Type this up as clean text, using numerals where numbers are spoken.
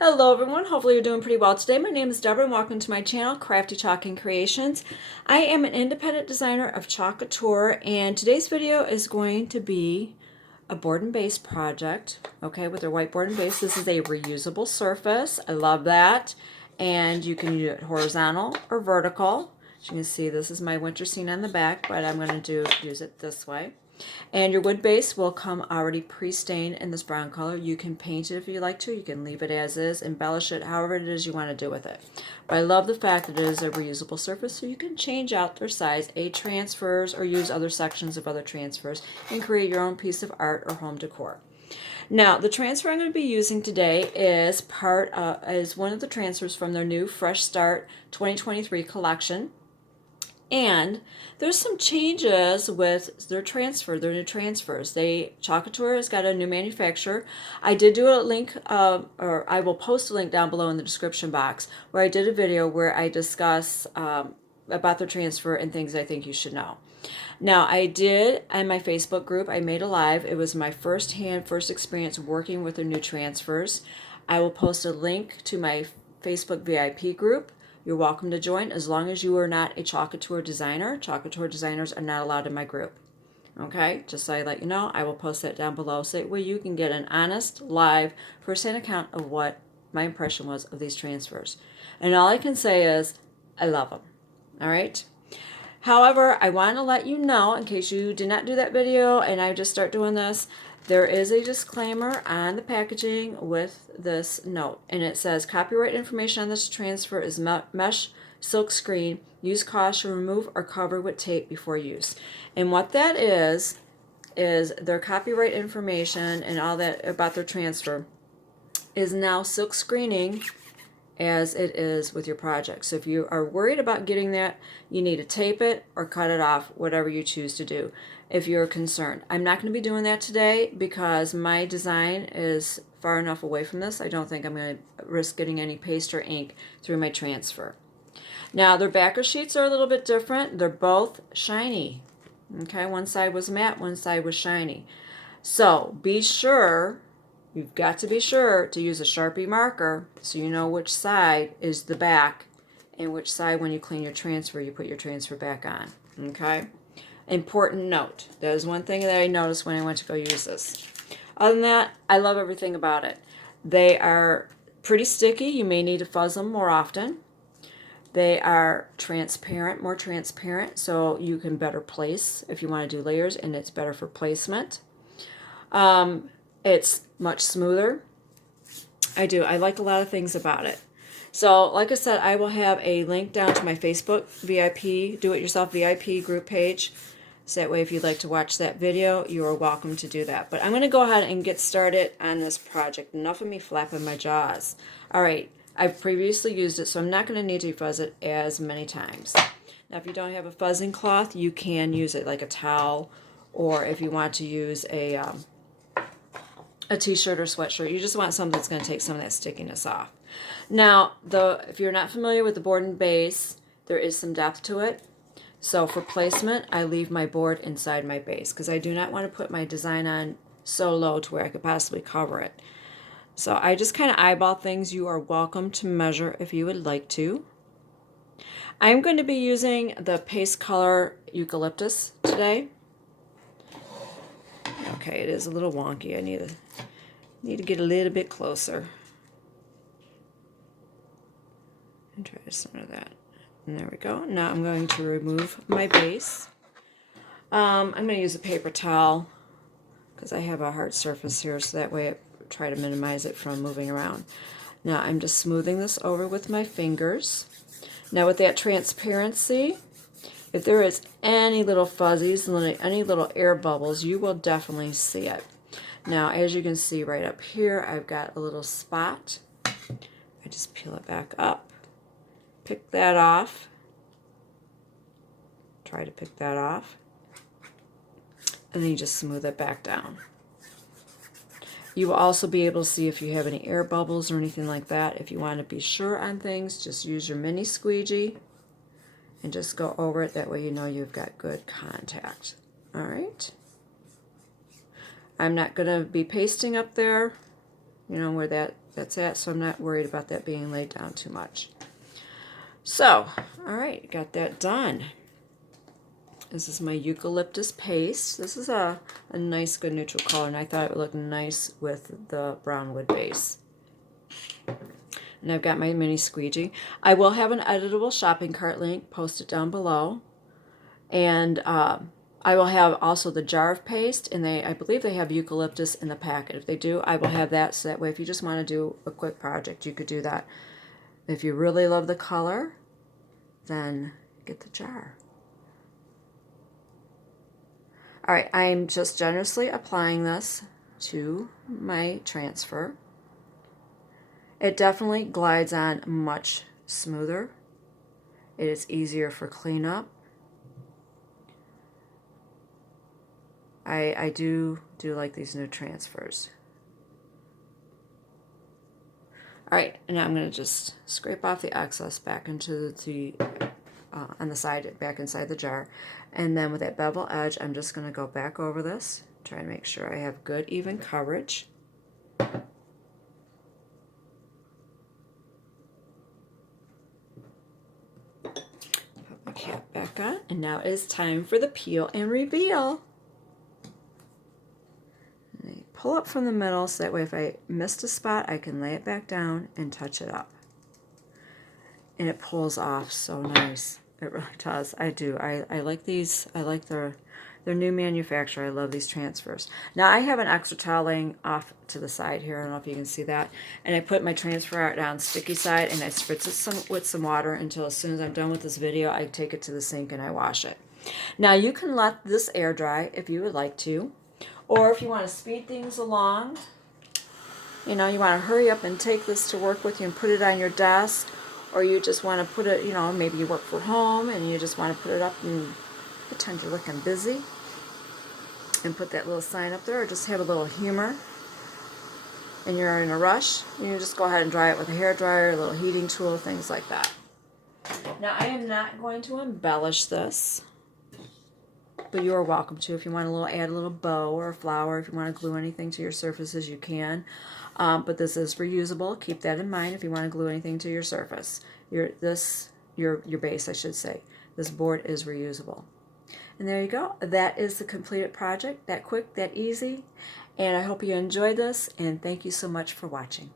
Hello everyone, hopefully you're doing pretty well today. My name is Deborah and welcome to my channel, Crafty Chalk Creations. I am an independent designer of Chalk Couture and today's video is going to be a board and base project, okay, with a white board and base. This is a reusable surface. I love that. And you can use it horizontal or vertical. As you can see, this is my winter scene on the back, but I'm going to use it this way. And your wood base will come already pre-stained in this brown color. You can paint it if you like to. You can leave it as is, embellish it, however it is you want to do with it. But I love the fact that it is a reusable surface, so you can change out their size, aid transfers, or use other sections of other transfers and create your own piece of art or home decor. Now, the transfer I'm going to be using today is one of the transfers from their new Fresh Start 2023 collection. And there's some changes with their new transfers. Chalk Couture has got a new manufacturer. I did do a link, or I will post a link down below in the description box, where I did a video where I discuss about their transfer and things I think you should know. Now, I did, in my Facebook group, I made a live. It was my first experience working with their new transfers. I will post a link to my Facebook VIP group. You're welcome to join as long as you are not a Chalk Couture designer. Chalk Couture designers are not allowed in my group. Okay, just so I let you know, I will post that down below so that way you can get an honest, live, first-hand account of what my impression was of these transfers. And all I can say is, I love them. All right? However, I want to let you know, in case you did not do that video and I just start doing this, there is a disclaimer on the packaging with this note, and it says copyright information on this transfer is mesh silk screen. Use caution, remove or cover with tape before use. And what that is their copyright information and all that about their transfer is now silk screening as it is with your project. So if you are worried about getting that, you need to tape it or cut it off, whatever you choose to do if you're concerned. I'm not going to be doing that today because my design is far enough away from this. I don't think I'm going to risk getting any paste or ink through my transfer. Now, their backer sheets are a little bit different. They're both shiny. Okay, one side was matte, one side was shiny. So be sure, you've got to be sure to use a Sharpie marker so you know which side is the back and which side, when you clean your transfer, you put your transfer back on. Okay? Important note. That is one thing that I noticed when I went to go use this. Other than that, I love everything about it. They are pretty sticky. You may need to fuzz them more often. They are transparent, more transparent, so you can better place if you want to do layers, and it's better for placement. It's much smoother. I like a lot of things about it. So, like I said, I will have a link down to my Facebook VIP, Do-It-Yourself VIP group page. So that way, if you'd like to watch that video, you are welcome to do that. But I'm going to go ahead and get started on this project. Enough of me flapping my jaws. All right, I've previously used it, so I'm not going to need to fuzz it as many times. Now, if you don't have a fuzzing cloth, you can use it like a towel, or if you want to use a t-shirt or sweatshirt. You just want something that's going to take some of that stickiness off. Now, if you're not familiar with the board and base, there is some depth to it. So for placement, I leave my board inside my base because I do not want to put my design on so low to where I could possibly cover it. So I just kind of eyeball things. You are welcome to measure if you would like to. I'm going to be using the Paste Color Eucalyptus today. Okay, it is a little wonky. I need to get a little bit closer and try to center that. And there we go. Now I'm going to remove my base. I'm going to use a paper towel because I have a hard surface here, so that way I try to minimize it from moving around. Now I'm just smoothing this over with my fingers. Now with that transparency, if there is any little fuzzies, any little air bubbles, you will definitely see it. Now, as you can see right up here, I've got a little spot. I just peel it back up, pick that off, try to pick that off, and then you just smooth it back down. You will also be able to see if you have any air bubbles or anything like that. If you want to be sure on things, just use your mini squeegee and just go over it. That way you know you've got good contact. All right. I'm not going to be pasting up there, you know, where that that's at, so I'm not worried about that being laid down too much. So, all right, got that done. This is my eucalyptus paste. This is a nice, good neutral color, and I thought it would look nice with the brown wood base. And I've got my mini squeegee. I will have an editable shopping cart link posted down below. And I will have also the jar of paste, and I believe they have eucalyptus in the packet. If they do, I will have that, so that way if you just want to do a quick project, you could do that. If you really love the color, then get the jar. All right, I'm just generously applying this to my transfer. It definitely glides on much smoother. It is easier for cleanup. I do like these new transfers. All right, and now I'm going to just scrape off the excess back into the on the side, back inside the jar. And then with that bevel edge, I'm just going to go back over this, try and make sure I have good even coverage. Put my cap back on, and now it is time for the peel and reveal. And I pull up from the middle, so that way if I missed a spot, I can lay it back down and touch it up. And it pulls off so nice. It really does. I do. I like these. I like their new manufacturer. I love these transfers. Now I have an extra towel laying off to the side here. I don't know if you can see that. And I put my transfer out down sticky side, and I spritz it with some water until as soon as I'm done with this video, I take it to the sink and I wash it. Now you can let this air dry if you would like to, or if you want to speed things along. You know, you want to hurry up and take this to work with you and put it on your desk. Or you just want to put it, you know, maybe you work from home and you just want to put it up and pretend you're looking busy and put that little sign up there, or just have a little humor and you're in a rush, you just go ahead and dry it with a hair dryer, a little heating tool, things like that. Now I am not going to embellish this, but you are welcome to. If you want to add a little bow or a flower, if you want to glue anything to your surfaces, you can. But this is reusable. Keep that in mind if you want to glue anything to your surface. Your base, I should say. This board is reusable. And there you go. That is the completed project. That quick, that easy. And I hope you enjoyed this, and thank you so much for watching.